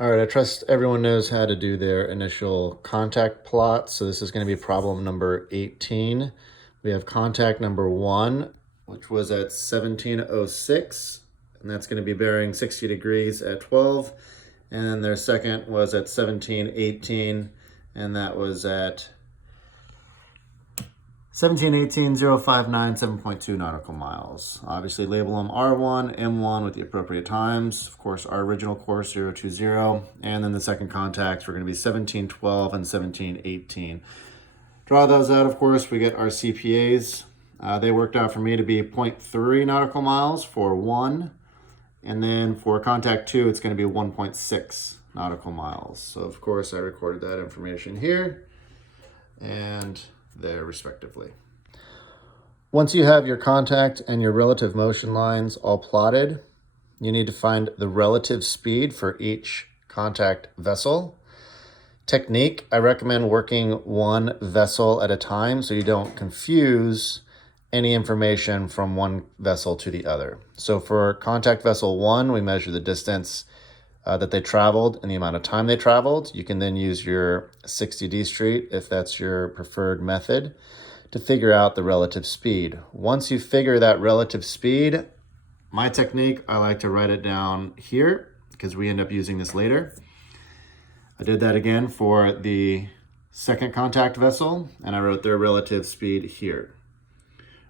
All right, I trust everyone knows how to do their initial contact plot. So this is going to be problem number 18. We have contact number 1, which was at 1706, and that's going to be bearing 60 degrees at 12. And then their second was at 1718, and that was at 1718,059, 7.2 nautical miles. Obviously label them R1, M1 with the appropriate times. Of course, our original course 020, and then the second contacts were going to be 1712 and 1718. Draw those out, of course, we get our CPAs. They worked out for me to be 0.3 nautical miles for 1, and then for contact 2, it's going to be 1.6 nautical miles. So, of course, I recorded that information here and there respectively. Once you have your contact and your relative motion lines all plotted, you need to find the relative speed for each contact vessel. Technique, I recommend working one vessel at a time so you don't confuse any information from one vessel to the other. So for contact vessel 1, we measure the distance that they traveled and the amount of time they traveled. You can then use your 60D street if that's your preferred method to figure out the relative speed. Once you figure that relative speed, my technique, I like to write it down here because we end up using this later. I did that again for the second contact vessel, and I wrote their relative speed here.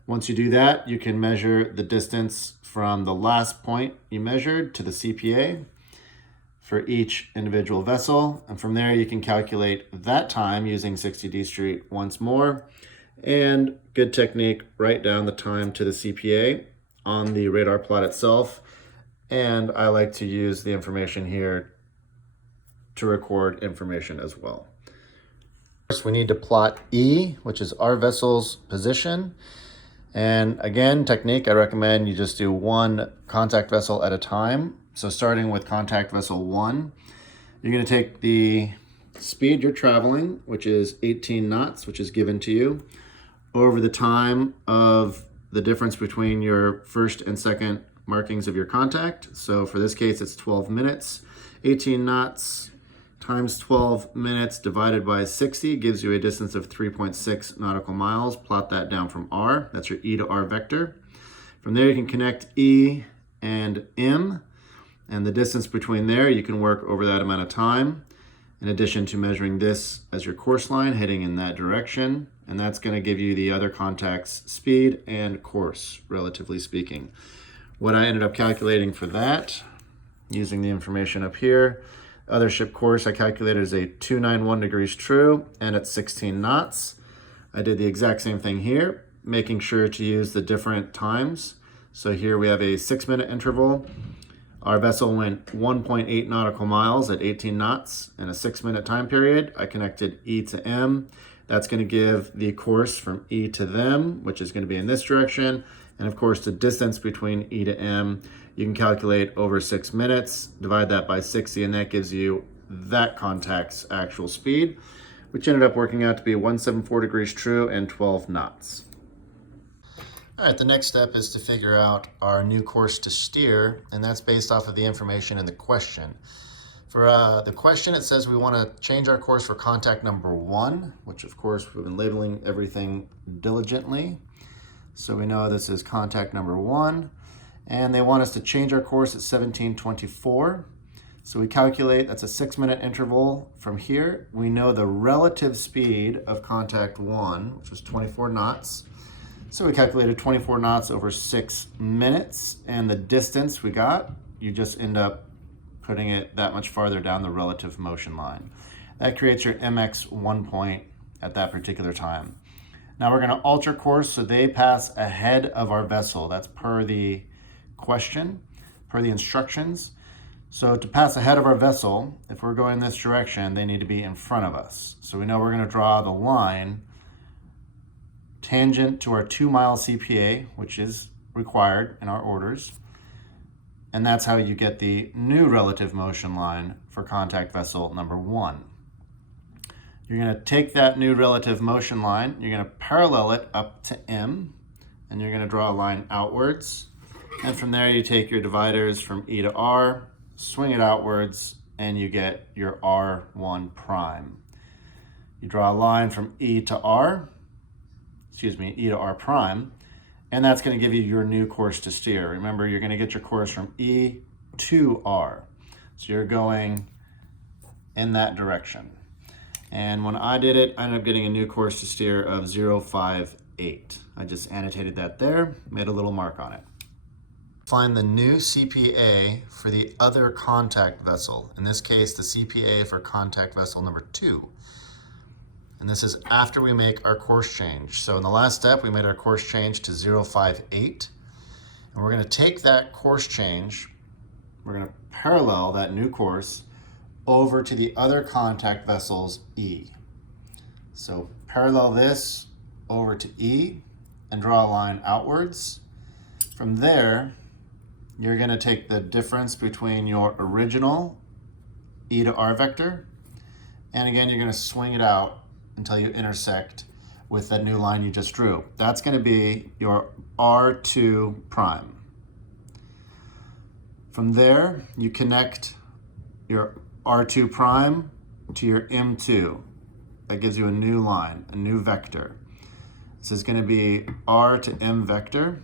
Once you do that, you can measure the distance from the last point you measured to the CPA for each individual vessel. And from there, you can calculate that time using 60D street once more. And good technique, write down the time to the CPA on the radar plot itself. And I like to use the information here to record information as well. First, we need to plot E, which is our vessel's position. And again, technique, I recommend you just do one contact vessel at a time. So starting with contact vessel 1, you're going to take the speed you're traveling, which is 18 knots, which is given to you, over the time of the difference between your first and second markings of your contact. So for this case, it's 12 minutes. 18 knots times 12 minutes divided by 60 gives you a distance of 3.6 nautical miles. Plot that down from R. That's your E to R vector. From there, you can connect E and M. And the distance between there, you can work over that amount of time, in addition to measuring this as your course line heading in that direction. And that's going to give you the other contact's speed and course, relatively speaking. What I ended up calculating for that, using the information up here, other ship course I calculated as a 291 degrees true and at 16 knots. I did the exact same thing here, making sure to use the different times. So here we have a 6-minute interval. Our vessel went 1.8 nautical miles at 18 knots in a 6-minute time period. I connected E to M. That's going to give the course from E to them, which is going to be in this direction. And of course, the distance between E to M, you can calculate over 6 minutes, divide that by 60, and that gives you that contact's actual speed, which ended up working out to be 174 degrees true and 12 knots. All right, the next step is to figure out our new course to steer, and that's based off of the information in the question. For the question, it says we want to change our course for contact number 1, which of course we've been labeling everything diligently. So we know this is contact number 1, and they want us to change our course at 1724. So we calculate, that's a 6-minute interval from here. We know the relative speed of contact 1, which was 24 knots. So we calculated 24 knots over 6 minutes, and the distance we got, you just end up putting it that much farther down the relative motion line. That creates your MX1 point at that particular time. Now we're gonna alter course so they pass ahead of our vessel. That's per the question, per the instructions. So to pass ahead of our vessel, if we're going this direction, they need to be in front of us. So we know we're gonna draw the line tangent to our 2-mile CPA, which is required in our orders. And that's how you get the new relative motion line for contact vessel number 1. You're going to take that new relative motion line, you're going to parallel it up to M, and you're going to draw a line outwards. And from there, you take your dividers from E to R, swing it outwards, and you get your R1 prime. You draw a line from E to R, E to R prime, and that's going to give you your new course to steer. Remember, you're going to get your course from E to R. So you're going in that direction. And when I did it, I ended up getting a new course to steer of 058. I just annotated that there, made a little mark on it. Find the new CPA for the other contact vessel. In this case, the CPA for contact vessel number 2. And this is after we make our course change. So in the last step, we made our course change to 058. And we're going to take that course change, we're going to parallel that new course over to the other contact vessel's E. So parallel this over to E and draw a line outwards. From there, you're going to take the difference between your original E to R vector, and again, you're going to swing it out until you intersect with that new line you just drew. That's going to be your R2 prime. From there, you connect your R2 prime to your M2. That gives you a new line, a new vector. This is going to be R to M vector.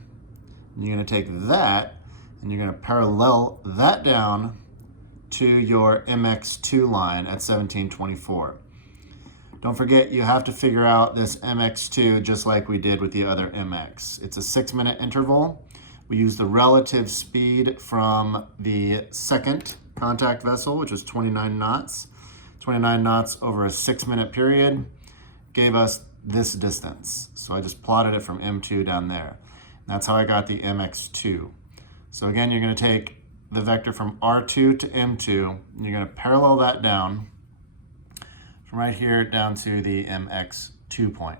And you're going to take that and you're going to parallel that down to your MX2 line at 1724. Don't forget, you have to figure out this MX2 just like we did with the other MX. It's a 6-minute interval. We use the relative speed from the second contact vessel, which is 29 knots. 29 knots over a 6-minute period gave us this distance. So I just plotted it from M2 down there. And that's how I got the MX2. So again, you're going to take the vector from R2 to M2, and you're going to parallel that down from right here down to the MX2 point.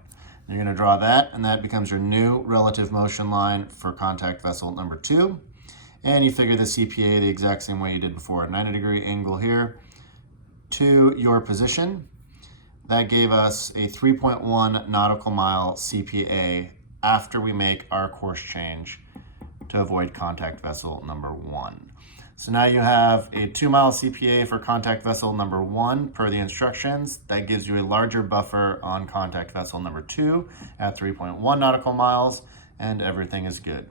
You're going to draw that, and that becomes your new relative motion line for contact vessel number 2. And you figure the CPA the exact same way you did before, a 90-degree angle here to your position. That gave us a 3.1 nautical mile CPA after we make our course change to avoid contact vessel number 1. So now you have a 2-mile CPA for contact vessel number 1 per the instructions. That gives you a larger buffer on contact vessel number 2 at 3.1 nautical miles, and everything is good.